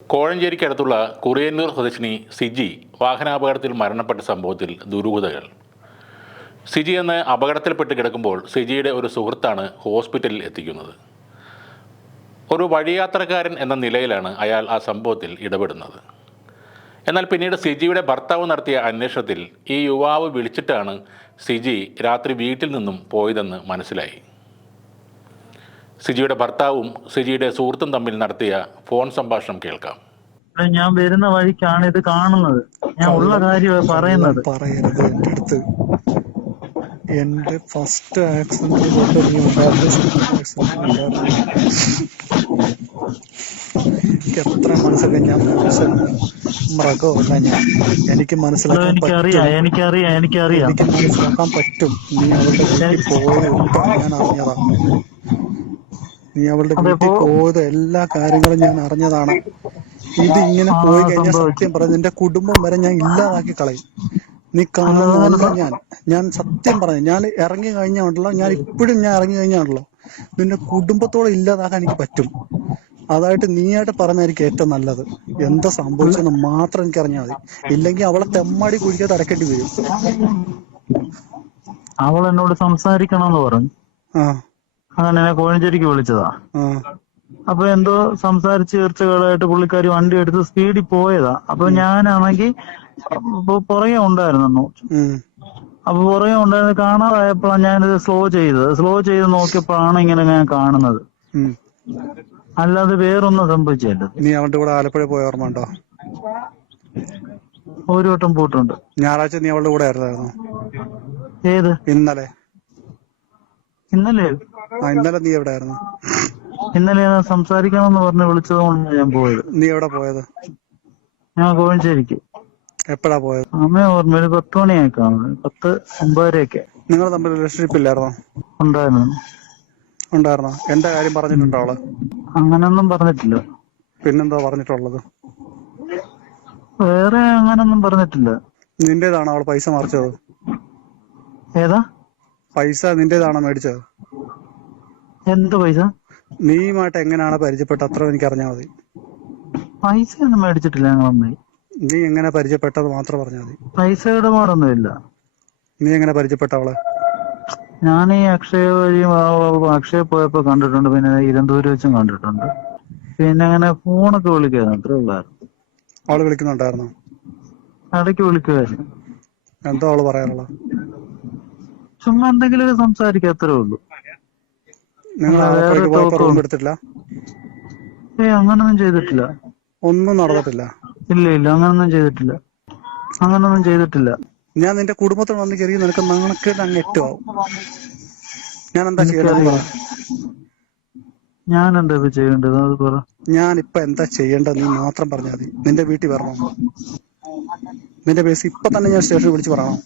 കോഴഞ്ചേരിക്കടുത്തുള്ള കുറിയന്നൂർ സ്വദേശിനി സിജി വാഹനാപകടത്തിൽ മരണപ്പെട്ട സംഭവത്തിൽ ദുരൂഹതകൾ. സിജി എന്ന അപകടത്തിൽപ്പെട്ട് കിടക്കുമ്പോൾ സിജിയുടെ ഒരു സുഹൃത്താണ് ഹോസ്പിറ്റലിൽ എത്തിക്കുന്നത്. ഒരു വഴിയാത്രക്കാരൻ എന്ന നിലയിലാണ് അയാൾ ആ സംഭവത്തിൽ ഇടപെടുന്നത്. എന്നാൽ പിന്നീട് സിജിയുടെ ഭർത്താവ് നടത്തിയ അന്വേഷണത്തിൽ ഈ യുവാവ് വിളിച്ചിട്ടാണ് സിജി രാത്രി വീട്ടിൽ നിന്നും പോയതെന്ന് മനസ്സിലായി. സിജിയുടെ ഭർത്താവും സിജിയുടെ സുഹൃത്തും തമ്മിൽ നടത്തിയ ഫോൺ സംഭാഷണം കേൾക്കാം. ഞാൻ വരുന്ന വഴിക്കാണ് ഇത് കാണുന്നത്. ഞാൻ ഉള്ള കാര്യമാണ് പറയുന്നത്. പറയരുത് എന്റെ അടുത്ത്. എന്റെ ഫസ്റ്റ് ആക്സിഡന്റ് കൊണ്ട് നീ ഉണ്ടായിരുന്നു, സെക്കൻഡ് ആക്സിഡന്റ് ഉണ്ടായിരുന്നു. എനിക്ക് എത്ര മനസ്സിലാക്കാൻ ഞാൻ മൃഗമല്ല. എനിക്ക് മനസ്സിലാക്കാൻ മനസ്സിലാക്കാൻ പറ്റും. നീ അവളുടെ വീട്ടിൽ പോയത് ഞാൻ അറിഞ്ഞതാണ്. നീ അവളുടെ വീട്ടിൽ പോയത് എല്ലാ കാര്യങ്ങളും ഞാൻ അറിഞ്ഞതാണ്. ഇത് ഇങ്ങനെ പോയി കഴിഞ്ഞാൽ സത്യം പറഞ്ഞ നിന്റെ കുടുംബം വരെ ഞാൻ ഇല്ലാതാക്കി കളയും. നീ കാണുന്നതല്ല ഞാൻ സത്യം പറഞ്ഞു. ഞാൻ ഇറങ്ങി കഴിഞ്ഞാണല്ലോ, ഞാൻ ഇപ്പോഴും ഞാൻ ഇറങ്ങി കഴിഞ്ഞാണല്ലോ, നിന്റെ കുടുംബത്തോടെ ഇല്ലാതാക്കാൻ എനിക്ക് പറ്റും. അതായിട്ട് നീയായിട്ട് പറഞ്ഞായിരിക്കും ഏറ്റവും നല്ലത്. എന്താ സംഭവിച്ചെന്ന് മാത്രം എനിക്ക് അറിഞ്ഞാൽ മതി. ഇല്ലെങ്കിൽ അവളെ തെമ്മാടി കുഴിക്കാതെ അടക്കേണ്ടി വരും. അവൾ എന്നോട് സംസാരിക്കണമെന്ന് പറഞ്ഞു. അങ്ങനെ കോഴഞ്ചേരിക്ക് വിളിച്ചതാ. അപ്പൊ എന്തോ സംസാരിച്ച് തീർച്ചകളായിട്ട് പുള്ളിക്കാരി വണ്ടി എടുത്ത് സ്പീഡിൽ പോയതാ. അപ്പൊ ഞാനാണെങ്കിൽ പുറകെ ഉണ്ടായിരുന്നു. അപ്പൊ പുറകെ ഉണ്ടായിരുന്നത് കാണാതായപ്പോഴാണ് ഞാനിത് സ്ലോ ചെയ്ത് നോക്കിയപ്പോഴാണ് ഇങ്ങനെ ഞാൻ കാണുന്നത്. അല്ലാതെ വേറൊന്നും സംഭവിച്ചല്ല. നീ അവളുടെ കൂടെ ആലപ്പുഴ പോയ ഓർമ്മ ഉണ്ടോ? ഒരു വട്ടം പോയിട്ടുണ്ട്. ഞായറാഴ്ച നീ അവളുടെ കൂടെ ആയിരുന്നായിരുന്നു? ഏത്? ഇന്നലെ ഇന്നലെ നീ എവിടെ ആയിരുന്നു? ഇന്നലെ ഞാൻ സംസാരിക്കണമെന്ന് പറഞ്ഞ് വിളിച്ചത് കൊണ്ട് ഞാൻ പോയത്. നീ എവിടെ പോയത്? ഞാൻ കോഴഞ്ചേരിക്ക്. എപ്പോഴാ പോയത്? അമ്മ ഓർമ്മ, ഒരു 10 മണിയൊക്കെ കാണുന്നത്, 10:09 നിങ്ങൾ തമ്മിൽ റിലേഷൻഷിപ്പ് ഇല്ലായിരുന്നോ? ഉണ്ടായിരുന്നോ? എന്റെ കാര്യം പറഞ്ഞിട്ടുണ്ടോ അവള്? അങ്ങനൊന്നും പറഞ്ഞിട്ടില്ല. പിന്നെന്താ പറഞ്ഞിട്ടുള്ളത്? വേറെ അങ്ങനൊന്നും പറഞ്ഞിട്ടില്ല. നിന്റേതാണോ അവള് പൈസ മറിച്ചത്? ഏതാ പൈസ? നിന്റേതാണോ മേടിച്ചത്? എന്ത് പൈസ? നീയുമായിട്ട് എങ്ങനെയാണ് പരിചയപ്പെട്ടത്? അത്ര എനിക്ക് അറിഞ്ഞാൽ മതി. പൈസ ഒന്നും മേടിച്ചിട്ടില്ല ഞങ്ങളമ്മ. നീ എങ്ങനെ പരിചയപ്പെട്ടത് മാത്രം പറഞ്ഞാൽ മതി. പൈസ ഇടപാടൊന്നുമില്ല. നീ എങ്ങനെ പരിചയപ്പെട്ട അവളെ? ഞാൻ ഈ അക്ഷയ പോയപ്പോ കണ്ടിട്ടുണ്ട്, പിന്നെ ഇരന്തൂര് വെച്ചും കണ്ടിട്ടുണ്ട്. പിന്നെ അങ്ങനെ ഫോണൊക്കെ വിളിക്കായിരുന്നു, അത്രേ ഉള്ളായിരുന്നു. അവള് വിളിക്കുന്നുണ്ടായിരുന്നോ? ഇടയ്ക്ക് വിളിക്കുമായിരുന്നു. എന്താ അവള് പറയാനുള്ള? ചുമ്മാ എന്തെങ്കിലും സംസാരിക്കുക, അത്രേ ഉള്ളൂ. നിങ്ങൾ ആലപ്പുഴയ്ക്ക് പോയപ്പോ റൂം എടുത്തില്ല? അങ്ങനൊന്നും ചെയ്തിട്ടില്ല. ഒന്നും നടന്നിട്ടില്ല? ഇല്ല, അങ്ങനൊന്നും ചെയ്തിട്ടില്ല. ഞാൻ നിന്റെ കുടുംബത്തിൽ വന്ന് കയറി നിനക്ക് നാണക്കേട് അങ്ങ് ഏറ്റവും. ഞാൻ എന്താ ചെയ്യേണ്ടത്? ഞാൻ എന്താ ചെയ്യേണ്ടത് അത് പറ. ഞാനിപ്പൊ എന്താ ചെയ്യേണ്ടത് നീ മാത്രം പറഞ്ഞാൽ മതി. നിന്റെ വീട്ടിൽ വരണോ? നിന്റെ ബേസ് ഇപ്പൊ തന്നെ ഞാൻ സ്റ്റേഷനിൽ വിളിച്ച് പറയണോ?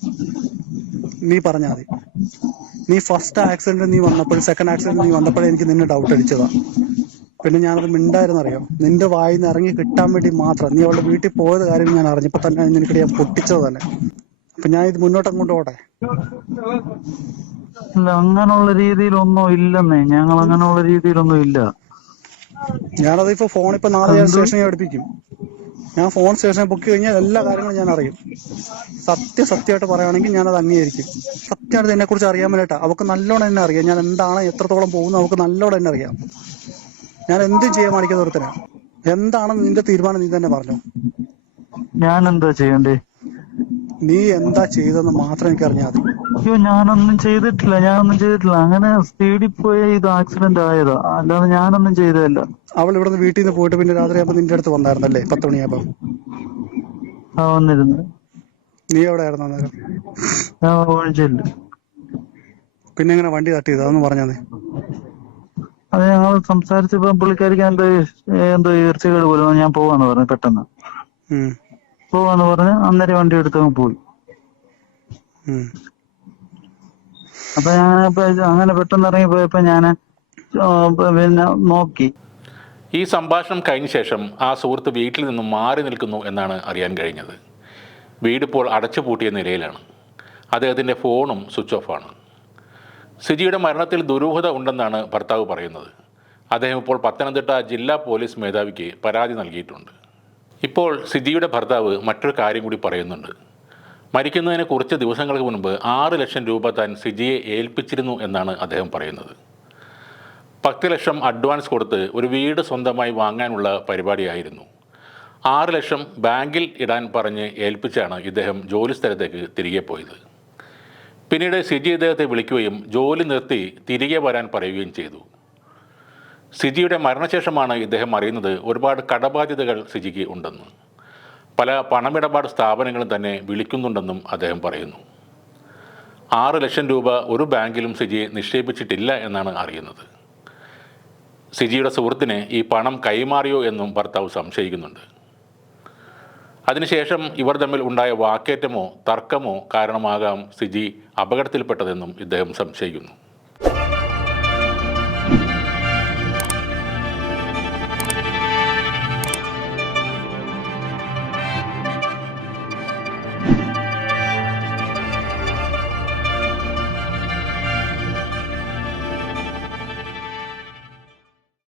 നീ പറഞ്ഞാൽ മതി. നീ ഫസ്റ്റ് ആക്സിഡന്റ് നീ വന്നപ്പോഴും സെക്കൻഡ് ആക്സിഡന്റ് നീ വന്നപ്പോഴേ എനിക്ക് നിന്നെ ഡൗട്ട് അടിച്ചതാ. പിന്നെ ഞാനത് മിണ്ടായിരുന്നറിയോ? നിന്റെ വായിന്ന് ഇറങ്ങി കിട്ടാൻ വേണ്ടി മാത്രം. നീ അവളുടെ വീട്ടിൽ പോയത് കാര്യം ഞാൻ അറിഞ്ഞപ്പോ തന്നെ നിനക്കിടെ ഞാൻ പൊട്ടിച്ചത് തന്നെ. അപ്പൊ ഞാൻ ഇത് മുന്നോട്ട് കൊണ്ടുപോട്ടെ? ഇല്ല, അങ്ങനെയുള്ള രീതിയിലൊന്നും ഇല്ലെന്നേ. ഞങ്ങൾ അങ്ങനെയുള്ള രീതിയിലൊന്നും ഇല്ല. ഞാനത് ഇപ്പൊ നാളെ ഞാൻ സ്റ്റേഷനിൽ അടുപ്പിക്കും. ഞാൻ ഫോൺ സ്റ്റേഷനിൽ ബുക്ക് കഴിഞ്ഞാൽ എല്ലാ കാര്യങ്ങളും ഞാൻ അറിയും. സത്യമായിട്ട് പറയുകയാണെങ്കിൽ ഞാനത് അംഗീകരിക്കും. സത്യമായിട്ട് എന്നെ കുറിച്ച് അറിയാൻ വേണ്ടിട്ടാ. അവൾക്ക് നല്ലോണം എന്നെ അറിയാം. ഞാൻ എന്താണ്, എത്രത്തോളം പോകുന്നു അവൾക്ക് നല്ലോണം എന്നെ അറിയാം. ഞാൻ എന്തും ചെയ്യാൻ കാണിക്കുന്ന ഒരുത്തനാ. എന്താണെന്ന് നിന്റെ തീരുമാനം നീ തന്നെ പറഞ്ഞു. ഞാൻ എന്താ ചെയ്യണ്ടേ? നീ എന്താ ചെയ്തെന്ന് മാത്രം എനിക്ക് അറിഞ്ഞാൽ മതി. അയ്യോ, ഞാനൊന്നും ചെയ്തിട്ടില്ല. അങ്ങനെ സ്പീഡിൽ പോയ ഇത് ആക്സിഡന്റ് ആയതാ, അല്ലാതെ ഞാനൊന്നും ചെയ്തതല്ല. അവൾ ഇവിടുന്ന് വീട്ടിൽ നിന്ന് പോയിട്ട് പിന്നെ രാത്രി ആകുമ്പോ നിന്റെ അടുത്ത് വന്നായിരുന്നല്ലേ? 10 മണിയാകുമ്പോ വന്നിരുന്നു. നീ എവിടെ ആയിരുന്നു അന്നേരം? പിന്നെ എങ്ങനെ വണ്ടി തട്ടിയത്? അതൊന്ന് പറഞ്ഞാ. അത് ഞങ്ങൾ സംസാരിച്ചപ്പോ പുള്ളിക്കാരിക്ക് എന്തോ ഈർച്ചകൾ പോലും ഞാൻ പോവാന്ന് പറഞ്ഞു. പെട്ടെന്ന് പോവാന്ന് പറഞ്ഞ് അന്നേരം വണ്ടി എടുത്തങ്ങ് പോയി. അപ്പൊ അങ്ങനെ പെട്ടെന്ന് ഇറങ്ങി പോയപ്പോ ഞാന് പിന്നെ നോക്കി. ഈ സംഭാഷണം കഴിഞ്ഞ ശേഷം ആ സുഹൃത്ത് വീട്ടിൽ നിന്നും മാറി നിൽക്കുന്നു എന്നാണ് അറിയാൻ കഴിഞ്ഞത്. വീടിപ്പോൾ അടച്ചുപൂട്ടിയ നിലയിലാണ്. അദ്ദേഹത്തിൻ്റെ ഫോണും സ്വിച്ച് ഓഫാണ്. സിജിയുടെ മരണത്തിൽ ദുരൂഹത ഉണ്ടെന്നാണ് ഭർത്താവ് പറയുന്നത്. അദ്ദേഹം ഇപ്പോൾ പത്തനംതിട്ട ജില്ലാ പോലീസ് മേധാവിക്ക് പരാതി നൽകിയിട്ടുണ്ട്. ഇപ്പോൾ സിജിയുടെ ഭർത്താവ് മറ്റൊരു കാര്യം കൂടി പറയുന്നുണ്ട്. മരിക്കുന്നതിന് കുറച്ച് ദിവസങ്ങൾക്ക് മുൻപ് 6 ലക്ഷം രൂപ താൻ സിജിയെ ഏൽപ്പിച്ചിരുന്നു എന്നാണ് അദ്ദേഹം പറയുന്നത്. 10 ലക്ഷം അഡ്വാൻസ് കൊടുത്ത് ഒരു വീട് സ്വന്തമായി വാങ്ങാനുള്ള പരിപാടിയായിരുന്നു. 6 ലക്ഷം ബാങ്കിൽ ഇടാൻ പറഞ്ഞ് ഏൽപ്പിച്ചാണ് ഇദ്ദേഹം ജോലി സ്ഥലത്തേക്ക് തിരികെ പോയത്. പിന്നീട് സിജി ഇദ്ദേഹത്തെ വിളിക്കുകയും ജോലി നിർത്തി തിരികെ വരാൻ പറയുകയും ചെയ്തു. സിജിയുടെ മരണശേഷമാണ് ഇദ്ദേഹം അറിയുന്നത് ഒരുപാട് കടബാധ്യതകൾ സിജിക്ക് ഉണ്ടെന്ന്. പല പണമിടപാട് സ്ഥാപനങ്ങളും തന്നെ വിളിക്കുന്നുണ്ടെന്നും അദ്ദേഹം പറയുന്നു. 6 ലക്ഷം രൂപ ഒരു ബാങ്കിലും സിജി നിക്ഷേപിച്ചിട്ടില്ല എന്നാണ് അറിയുന്നത്. സിജിയുടെ സുഹൃത്തിന് ഈ പണം കൈമാറിയോ എന്നും ഭർത്താവ് സംശയിക്കുന്നുണ്ട്. അതിനുശേഷം ഇവർ തമ്മിൽ ഉണ്ടായ വാക്കേറ്റമോ തർക്കമോ കാരണമാകാം സിജി അപകടത്തിൽപ്പെട്ടതെന്നും ഇദ്ദേഹം സംശയിക്കുന്നു.